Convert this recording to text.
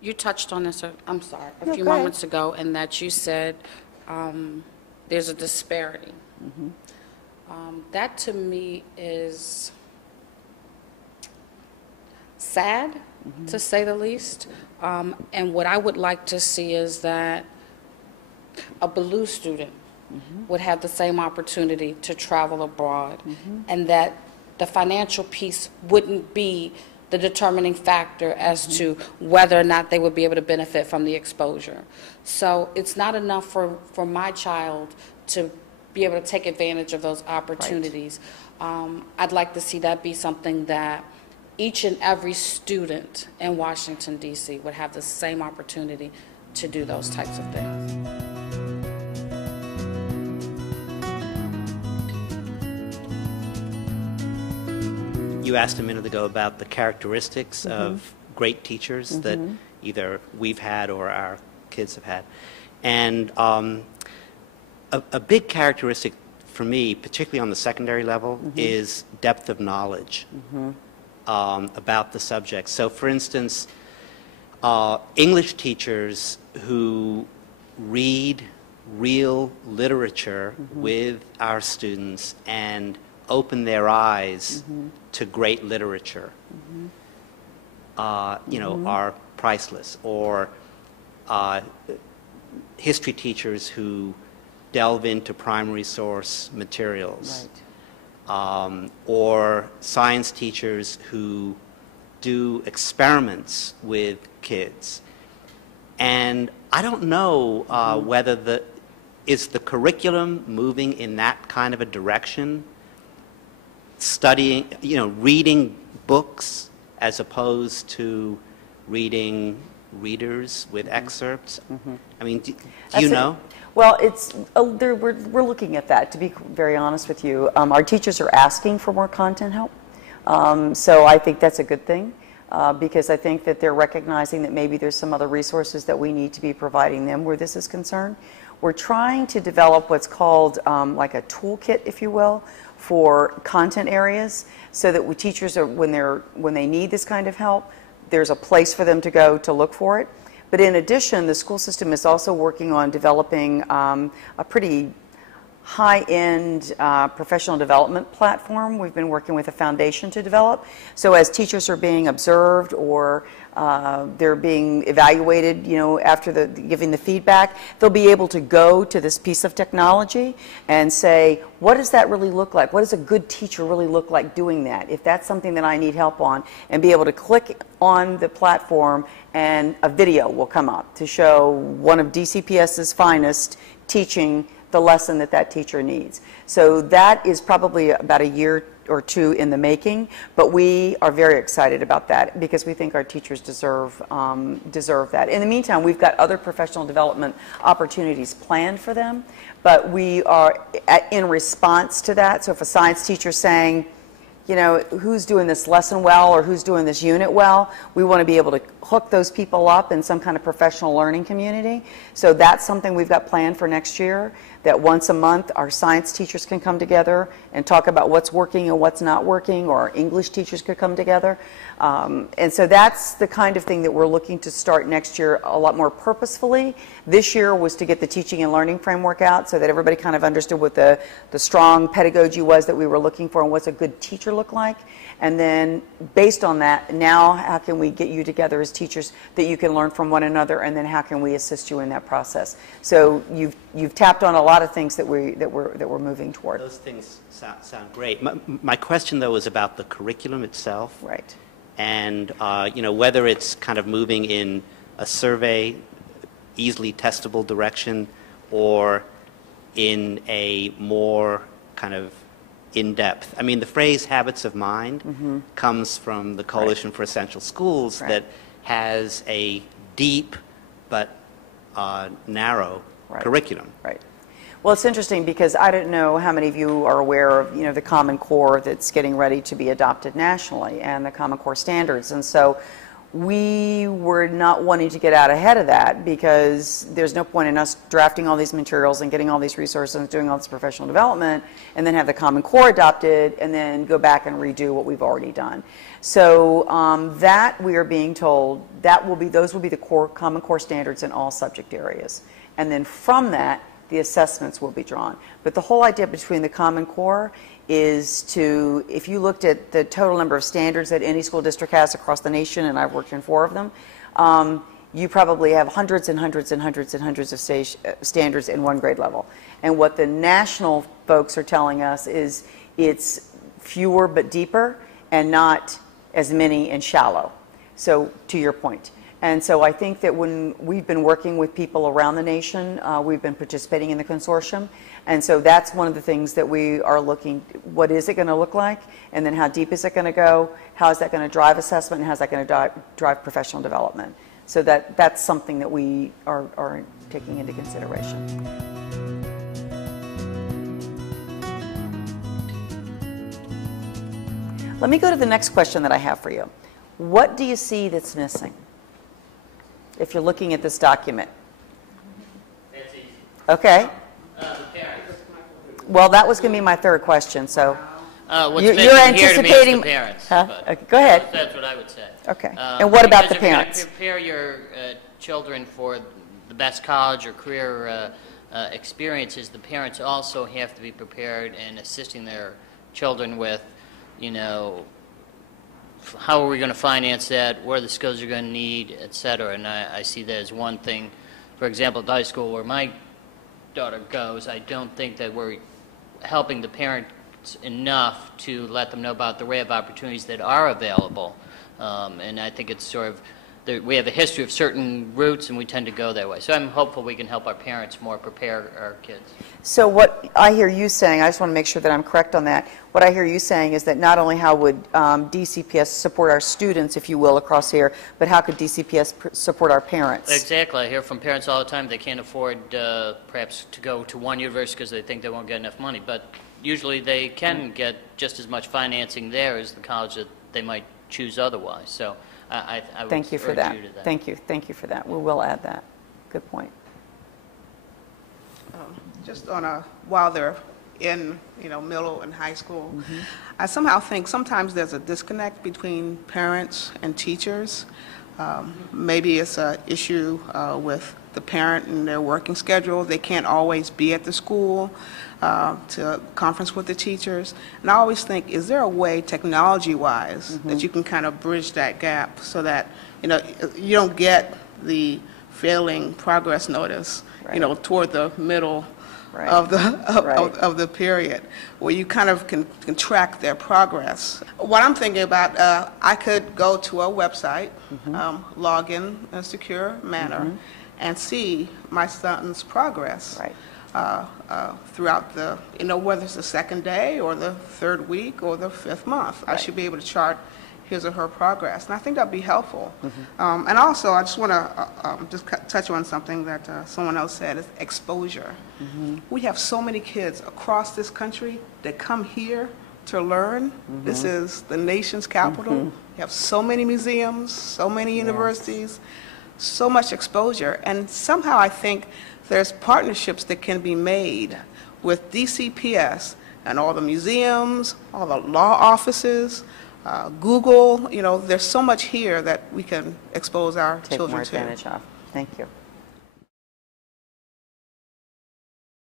You touched on this, I'm sorry, a No, few go ahead. moments ago, and that you said there's a disparity. That to me is sad, to say the least. And what I would like to see is that a Blue student would have the same opportunity to travel abroad, and that the financial piece wouldn't be the determining factor as to whether or not they would be able to benefit from the exposure. So it's not enough for my child to be able to take advantage of those opportunities. I'd like to see that be something that each and every student in Washington, D.C. would have the same opportunity to do those types of things. You asked a minute ago about the characteristics of great teachers that either we've had or our kids have had. And a big characteristic for me, particularly on the secondary level, is depth of knowledge about the subject. So for instance, English teachers who read real literature with our students and open their eyes to great literature, you know, are priceless. Or history teachers who delve into primary source materials. Right. Or science teachers who do experiments with kids. And I don't know whether is the curriculum moving in that kind of a direction, studying, you know, reading books as opposed to reading readers with excerpts. I mean, do you know? Well, it's we're looking at that, to be very honest with you. Our teachers are asking for more content help, so I think that's a good thing, because I think that they're recognizing that maybe there's some other resources that we need to be providing them where this is concerned. We're trying to develop what's called like a toolkit, if you will, for content areas, so that teachers are, when they need this kind of help, there's a place for them to go to look for it. But in addition, the school system is also working on developing a pretty high-end professional development platform. We've been working with a foundation to develop. So as teachers are being observed or they're being evaluated, you know, after giving the feedback, they'll be able to go to this piece of technology and say, what does that really look like? What does a good teacher really look like doing that? If that's something that I need help on, and be able to click on the platform and a video will come up to show one of DCPS's finest teaching the lesson that teacher needs. So that is probably about a year or two in the making, but we are very excited about that because we think our teachers deserve that. In the meantime, we've got other professional development opportunities planned for them, but we are in response to that. So if a science teacher is saying, you know, who's doing this lesson well or who's doing this unit well, we want to be able to hook those people up in some kind of professional learning community. So that's something we've got planned for next year, that once a month our science teachers can come together and talk about what's working and what's not working, or our English teachers could come together. And so that's the kind of thing that we're looking to start next year a lot more purposefully. This year was to get the teaching and learning framework out so that everybody kind of understood what the strong pedagogy was that we were looking for and what's a good teacher look like. And then based on that, now how can we get you together as teachers that you can learn from one another, and then how can we assist you in that process? So you've tapped on a lot of things that we're moving toward. Those things sound great. My question though is about the curriculum itself. Right. And you know, whether it's kind of moving in a survey, easily testable direction, or in a more kind of in-depth. I mean, the phrase habits of mind comes from the Coalition for Essential Schools that has a deep but narrow curriculum. Right. Well, it's interesting because I don't know how many of you are aware of, you know, the Common Core that's getting ready to be adopted nationally, and the Common Core standards. And so we were not wanting to get out ahead of that because there's no point in us drafting all these materials and getting all these resources and doing all this professional development and then have the Common Core adopted and then go back and redo what we've already done. So that we are being told those will be the Common Core standards in all subject areas. And then from that, the assessments will be drawn. But the whole idea between the Common Core is to, if you looked at the total number of standards that any school district has across the nation, and I've worked in 4 of them, you probably have hundreds and hundreds and hundreds and hundreds of standards in one grade level. And what the national folks are telling us is it's fewer but deeper and not as many and shallow. So to your point. And so I think that when we've been working with people around the nation, we've been participating in the consortium. And so that's one of the things that we are looking, what is it going to look like? And then how deep is it going to go? How is that going to drive assessment? And how is that going to drive professional development? So that's something that we are taking into consideration. Let me go to the next question that I have for you. What do you see that's missing if you're looking at this document? That's easy. Okay. The parents. Well, that was going to be my third question. So What's you're missing here to me is anticipating. the parents. Huh? but Okay, go ahead. That's what I would say. Okay. And what about the because if you're gonna parents? prepare your children for the best college or career experiences, the parents also have to be prepared in assisting their children with, you know, how are we going to finance that, what are the skills you're going to need, et cetera. And I see that as one thing. For example, at the high school where my daughter goes, I don't think that we're helping the parents enough to let them know about the array of opportunities that are available. And I think it's sort of, we have a history of certain routes and we tend to go that way. So I'm hopeful we can help our parents more prepare our kids. So what I hear you saying, I just want to make sure that I'm correct on that. What I hear you saying is that not only how would DCPS support our students, if you will, across here, but how could DCPS support our parents? Exactly. I hear from parents all the time they can't afford perhaps to go to one university because they think they won't get enough money. But usually they can get just as much financing there as the college that they might choose otherwise. So I would Thank you for urge that. you to that. Thank you for that. We will add that. Good point. Just while they're in, middle and high school, I somehow think sometimes there's a disconnect between parents and teachers. Maybe it's an issue with the parent and their working schedule. They can't always be at the school to conference with the teachers. And I always think, is there a way technology-wise that you can kind of bridge that gap so that, you don't get the failing progress notice, Right. toward the middle Right. of the Right. of the period, where you kind of can track their progress. What I'm thinking about, I could go to a website, log in a secure manner, and see my son's progress. Right. Throughout the, whether it's the second day or the third week or the fifth month. I should be able to chart his or her progress. And I think that'd be helpful. And also, I just want to touch on something that someone else said, is exposure. We have so many kids across this country that come here to learn. This is the nation's capital. We have so many museums, so many universities, so much exposure. And somehow I think there's partnerships that can be made with DCPS and all the museums, all the law offices, Google. There's so much here that we can expose our Take children more to. advantage of. Thank you.